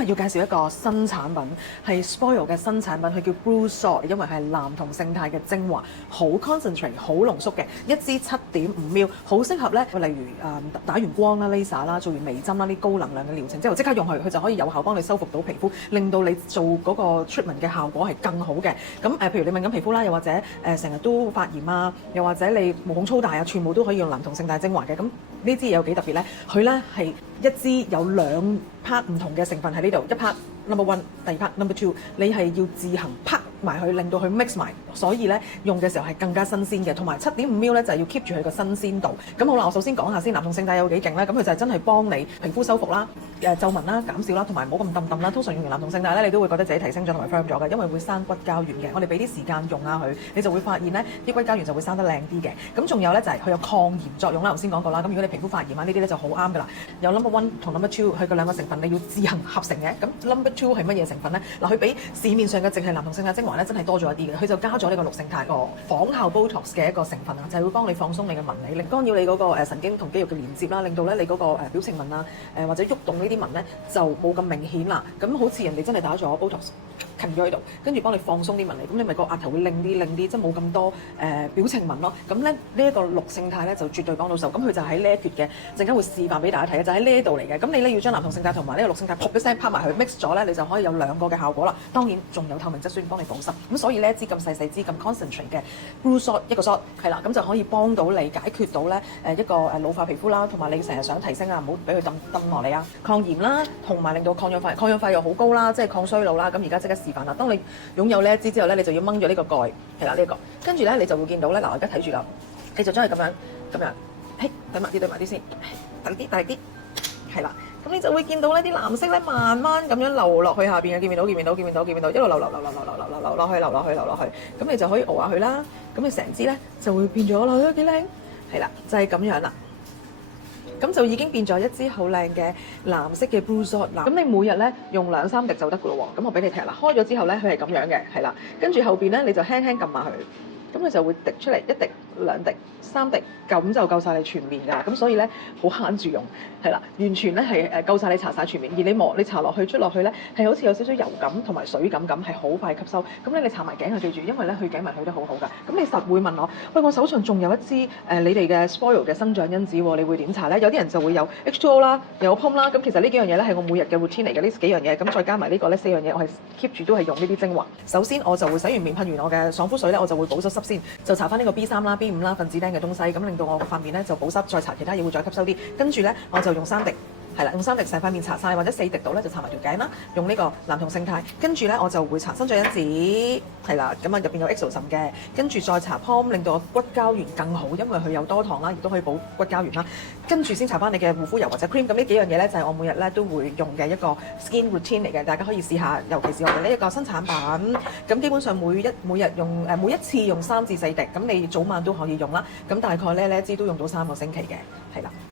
日要介紹一個新產品，係 Spoil 嘅新產品，佢叫 Blue Salt， 因為係男同勝肽嘅精華，好 concentrate， 好濃縮嘅，一支7.5ml，好適合咧，例如打完光啦、laser 啦、做完微針啦啲高能量嘅療程之後，即刻用佢就可以有效幫你修復到皮膚，令到你做嗰個 treatment 嘅效果係更好嘅。咁譬如你敏感皮膚啦，又或者成日都發炎啊，又或者你毛孔粗大啊，全部都可以用男同勝肽精華嘅。咁呢支嘢有幾特別咧？佢咧係一支有2 part 唔同嘅成分喺呢度，一 part number one， 第二 part number two， 你係要自行拍埋佢，令到佢 mix 埋，所以咧用嘅時候係更加新鮮嘅，同埋7.5ml 咧就係要 keep 住佢個新鮮度。咁好啦，我首先講下先，男同勝肽有幾勁咧？咁佢就係真係幫你皮膚修復啦、皺紋啦、減少啦，同埋冇咁揼啦。通常用完男同勝肽咧，你都會覺得自己提升咗同埋 firm 咗嘅，因為會生骨膠原嘅。我哋俾啲時間用下佢，你就會發現咧啲骨膠原就會生得靚啲嘅。咁仲有咧就係佢有抗炎作用啦，頭先講過啦。咁如果你皮膚發炎啊呢啲咧就好啱噶啦。有 number one 同 number two， 佢個兩個成分你要自行合成嘅。咁 number two 係乜嘢成分咧？嗱，佢比市面上嘅淨係男同勝肽精華咧真係多咗一啲嘅，佢就加咗呢個六勝肽仿效 Botox 嘅一個成分啊，就係會幫你放鬆你嘅紋理，令干擾你嗰個神經同肌肉嘅連接啦，令到咧你嗰個表情紋啊或者喐動呢啲紋咧就冇咁明顯啦。咁好似人哋真係打咗 Botox 停咗喺度，跟住幫你放鬆啲紋理，咁你咪個額頭會靚啲，即係冇咁多表情紋咯。咁咧呢一個六勝肽咧就絕對幫到手。咁佢就喺呢一橛嘅，陣間會示範俾大家睇嘅，就喺呢一度嚟嘅。咁你咧要將男同勝肽同埋呢個六勝肽噗一聲拍埋佢 mix 咗咧，你就可以有2個嘅效果啦。當然仲有透明質酸幫你保濕。咁所以呢一支咁細支咁 concentrate 嘅 Blue Salt 一個 shot 係啦，咁就可以幫到你解決到咧一個老化皮膚啦，同埋你成日想提升啊，唔好俾佢抌落嚟啊，抗炎啦，同埋令到抗氧化又好高啦，即係抗衰老啦。咁而家即刻示範啦。當你擁有呢一支之後咧，你就要掹咗呢個蓋，係啦呢一個，跟住咧你就會見到咧，嗱我而家睇住啦，你就將佢咁樣，嘿對埋啲先，大力啲，係啦，咁你就會見到呢啲藍色咧慢慢咁樣流落去下邊嘅，見唔見到？一路流落去，咁你就可以熬下佢啦，咁你成支咧就會變咗啦，幾靚，係啦，就係咁樣啦。咁就已經變咗一支好靚嘅藍色嘅 Blue Salt 啦。咁你每日咧用2-3滴就得噶咯喎。咁我俾你睇啦，開咗之後咧，佢係咁樣嘅，係啦。跟住後邊咧，你就輕輕撳下佢，咁佢就會滴出嚟1滴、2滴、3滴，咁就夠晒你全面㗎啦。咁所以咧好慳住用，係啦，完全咧係夠晒你搽晒全面。而你搽落去、捽落去咧，係好似有少少油感同埋水感咁，係好快吸收。咁咧你搽埋頸係記住，因為咧佢頸紋去得好好㗎。咁你實會問我，喂，我手上仲有一支你哋嘅 Spoil 嘅生長因子喎，你會點搽咧？有啲人就會有 H2O 啦，有 POM 啦。咁其實呢幾樣嘢咧係我每日嘅 routine 嚟嘅，呢幾樣嘢。咁再加埋呢個咧4樣嘢，我係 keep 住都係用呢啲精華。首先我就會洗完面噴完我嘅爽膚水咧，我就會保濕先，就搽翻呢個 B3 啦、B5 啦分子釘嘅東西，咁令到我個塊面咧就保濕，再搽其他嘢會再吸收啲。跟住咧我就用3滴。係啦，用3滴成塊面搽晒，或者4滴到咧就搽埋條頸啦。用呢個男同勝肽，跟住咧我就會搽生長因子，係啦，咁啊入邊有 exosome 嘅，跟住再搽 POM，令到我骨膠原更好，因為佢有多糖啦，亦都可以補骨膠原啦。跟住先搽翻你嘅護膚油或者 cream，咁呢幾樣嘢咧就係我每日咧都會用嘅一個 skin routine 嚟嘅，大家可以試下，尤其是我哋呢一個新產品。咁基本上每一次用3至4滴，咁你早晚都可以用啦。咁大概咧呢一支都用到3個星期嘅，係啦。